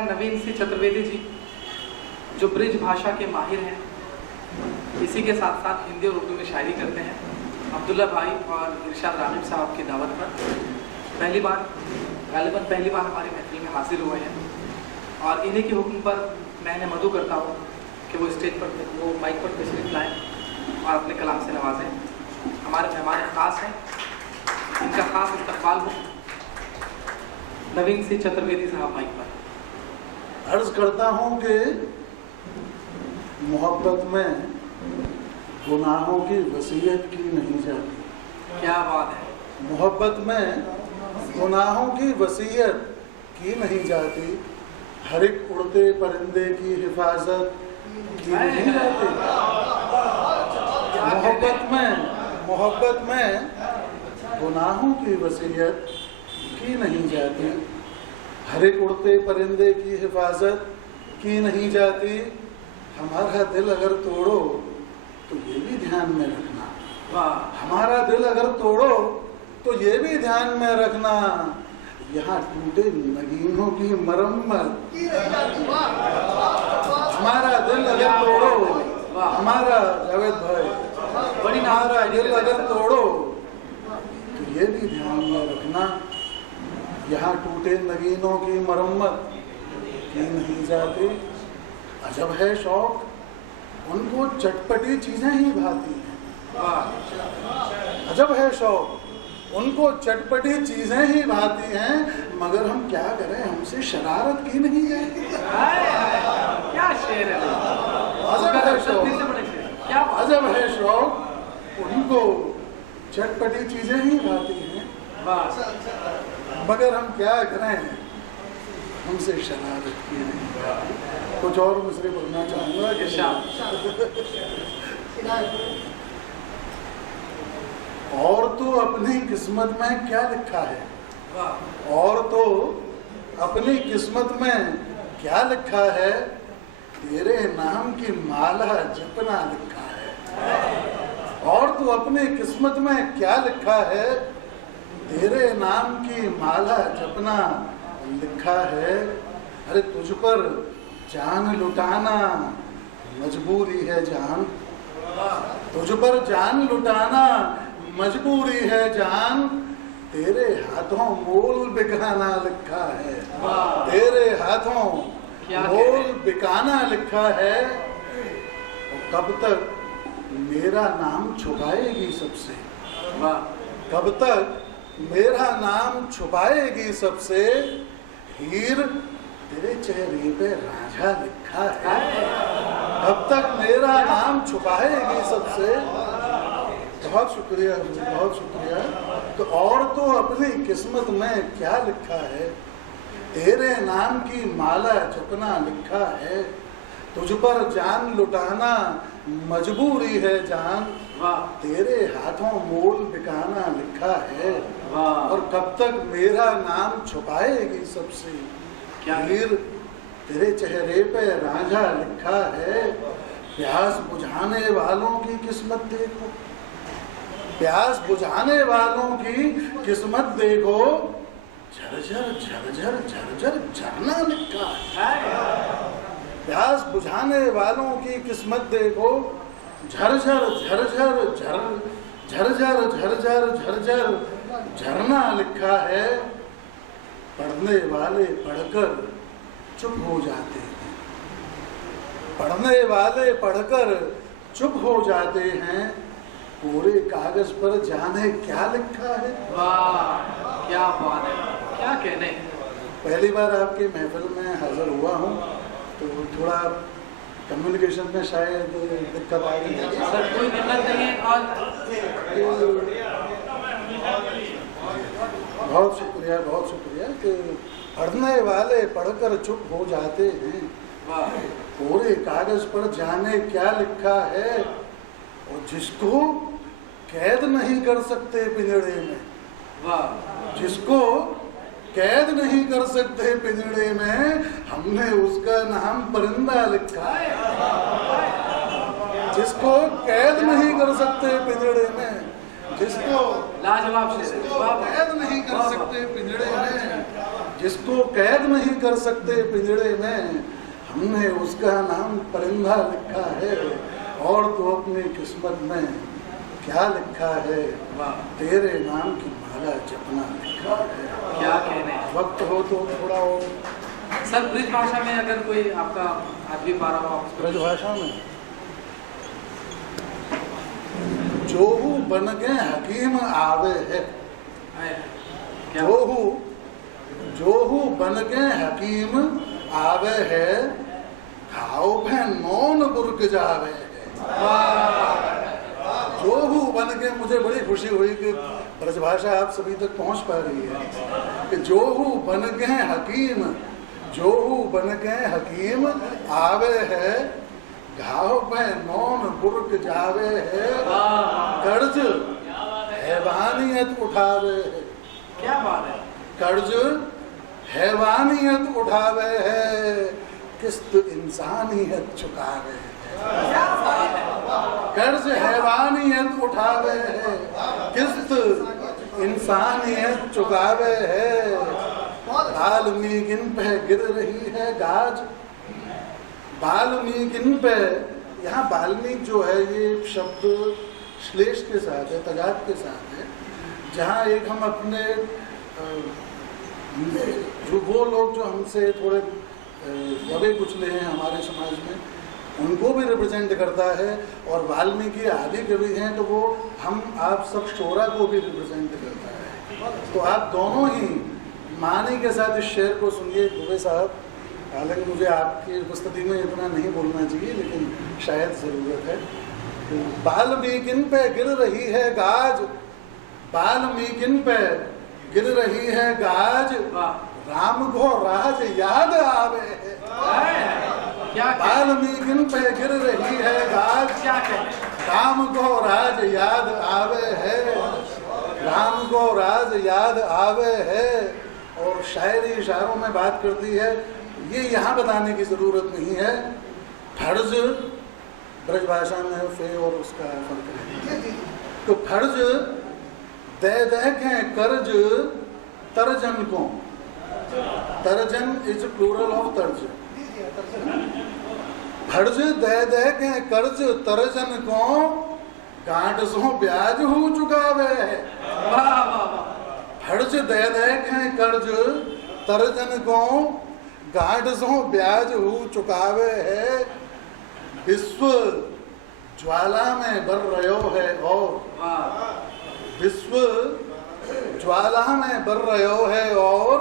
हैं नवीन सिंह चतुर्वेदी जी, जो ब्रिज भाषा के माहिर हैं, इसी के साथ साथ हिंदी और उर्दू में शायरी करते हैं। अब्दुल्ला भाई और इरशाद रामिब साहब की दावत पर गालिबन पहली बार हमारी महफिल में हाजिर हुए हैं और इन्हीं के हुक्म पर मैंने मदु करता हूँ कि वो स्टेज पर वो माइक पर तशरीफ लाएँ और अपने कलाम से नवाजें। हमारे मेहमान ख़ास हैं, इनका ख़ास इस्तकबाल हो। नवीन सिंह चतुर्वेदी साहब माइक पर। अर्ज करता हूँ कि मोहब्बत में गुनाहों की वसीयत की नहीं जाती। क्या बात है। मोहब्बत में गुनाहों की वसीयत की नहीं जाती, हर एक उड़ते परिंदे की हिफाजत की नहीं जाती। मोहब्बत में गुनाहों की वसीयत की नहीं जाती, हर एक उड़ते परिंदे की हिफाजत की नहीं जाती। हमारा दिल अगर तोड़ो तो ये भी ध्यान में रखना, हमारा दिल अगर तोड़ो तो ये भी ध्यान में रखना, यहाँ टूटे नगीनों की मरम्मत। हमारा दिल अगर तोड़ो, हमारा जावेद भाई, हमारा दिल अगर तोड़ो तो ये भी ध्यान में रखना, यहाँ टूटे नगीनों की मरम्मत की नहीं जाती। अजब है शौक, उनको चटपटी चीजें ही भाती हैं। अजब है शौक, उनको चटपटी चीजें ही भाती हैं, मगर हम क्या करें, हमसे शरारत की नहीं जाती। क्या शेर है। अजब है शौक, अजब है शौक, उनको चटपटी चीजें ही भाती हैं, मगर हम क्या करें, हमसे शरारत की नहीं जाती। कुछ और मिसरे बोलना चाहूँगा कि और तो अपनी किस्मत में क्या लिखा है, और तो अपनी किस्मत में क्या लिखा है, तेरे नाम की माला जपना लिखा है। और तो अपनी किस्मत में क्या लिखा है, तेरे नाम की माला जपना लिखा है। अरे तुझ पर जान लुटाना मजबूरी है जान, तुझ पर जान लुटाना मजबूरी है जान, तेरे हाथों मोल बिकाना लिखा है, तेरे हाथों मोल बिकाना लिखा है। और कब तक मेरा नाम छुपाएगी सबसे, कब तक मेरा नाम छुपाएगी सबसे, हीर तेरे चेहरे पे रांझा लिखा है। कब तक मेरा नाम छुपाएगी सबसे। बहुत शुक्रिया, बहुत शुक्रिया। तो और तो अपनी किस्मत में क्या लिखा है, तेरे नाम की माला जपना लिखा है, तुझ पर जान लुटाना मजबूरी है जान, तेरे हाथों मोल बिकाना लिखा है। और कब तक मेरा नाम छुपाएगी सबसे, हीर तेरे चेहरे पे रांझा लिखा है। प्यास बुझाने वालों की किस्मत देखो, प्यास बुझाने वालों की किस्मत देखो, झरझर झरझर झरझर झरना लिखा है। प्यास बुझाने वालों की किस्मत देखो, झरझर झरझर झरझर झरझर झरझर झरना लिखा है। पढ़ने वाले पढ़कर चुप हो जाते हैं, पढ़ने वाले पढ़कर चुप हो जाते हैं, पूरे कागज पर जाने क्या लिखा है। वाह क्या बात है, क्या कहने। पहली बार आपके महफिल में हाजिर हुआ हूँ तो थोड़ा कम्युनिकेशन में शायद दिक्कत आ रही है। सर कोई दिक्कत नहीं है। और बहुत शुक्रिया, बहुत शुक्रिया कि पढ़ने वाले पढ़कर चुप हो जाते हैं, पूरे कागज पर जाने क्या लिखा है। और जिसको कैद नहीं कर सकते पिंजड़े में, जिसको कैद नहीं कर सकते पिंजड़े में, हमने उसका नाम परिंदा लिखा है। जिसको कैद नहीं कर सकते पिंजड़े में, जिसको लाजवाब कैद नहीं कर सकते पिंजड़े में, जिसको कैद नहीं कर सकते पिंजड़े में, हमने उसका नाम परिंदा लिखा है। और तो अपनी किस्मत में क्या लिखा है, तेरे नाम की माला जपना लिखा है। क्या कहने, वक्त हो तो थोड़ा हो सर ब्रिज भाषा में अगर कोई आपका आदमी पा रहा हो। ब्रज भाषा में जोहू बन गए हकीम आवे है, जोहू बन गए हकीम आवे है, घाव भे नौन बुर्क जावे है। जोहू बन के, मुझे बड़ी खुशी हुई कि ब्रजभाषा आप सभी तक पहुंच पा रही है कि जोहू बन गए हकीम, जोहू बन गए हकीम आवे है, घाव पे नौन बुर्क जावे है, कर्ज हैवानियत उठावे है। क्या बात है, कर्ज हैवानियत उठावे है, किस्त इंसानियत चुकावे है। कर्ज हैवानियत उठावे है, किस्त इंसानियत चुकावे है। वाल्मीकिन पे गिर रही है गाज, वाल्मीकिन पे, यहाँ वाल्मीकि जो है ये शब्द श्लेष के साथ है, तजाद के साथ है, जहाँ एक हम अपने जो वो लोग जो हमसे थोड़े दबे कुचले हैं हमारे समाज में, उनको भी रिप्रेजेंट करता है। और वाल्मीकि आदि कवि हैं तो वो हम आप सब शोरा को भी रिप्रेजेंट करता है। तो आप दोनों ही मानी के साथ इस शेर को सुनिए दुबे साहब। हालांकि मुझे आपकी उपस्थिति में इतना नहीं बोलना चाहिए, लेकिन शायद ज़रूरत है। वाल्मीकिन पे गिर रही है गाज, वाल्मीकिन पे गिर रही है गाज, राम को राज याद आवे है। वाल्मीकिन पे गिर रही है गाज, राम को राज याद आवे है, राम को राज याद आवे है। और शायरी इशारों में बात करती है, ये यहाँ बताने की जरूरत नहीं है। फर्ज ब्रजभाषा में फे और उसका फर्क है। तो फर्ज दे के कर्ज तर्जन को, तर्जन इज प्लूरल ऑफ तर्ज, फर्ज दे के कर्ज तर्जन को, गांठ सो ब्याज हो चुकावे है। फर्ज दे के कर्ज तर्जन को, गांठ सो ब्याज हो चुकावे है। विश्व ज्वाला में बर रयो है, और विश्व ज्वाला में बर रयो है, और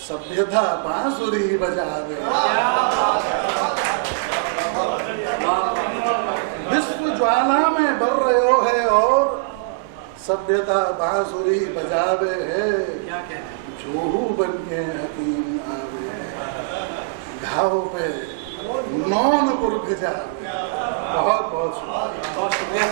सभ्यता बांसुरी बजावे। विश्व ज्वाला में बर रयो है, और सभ्यता बांसुरी बजावे है। जोहू बन के हकीम आवे है, घाव पे नौन बुर्क जावे। बहुत बहुत शुक्रिया।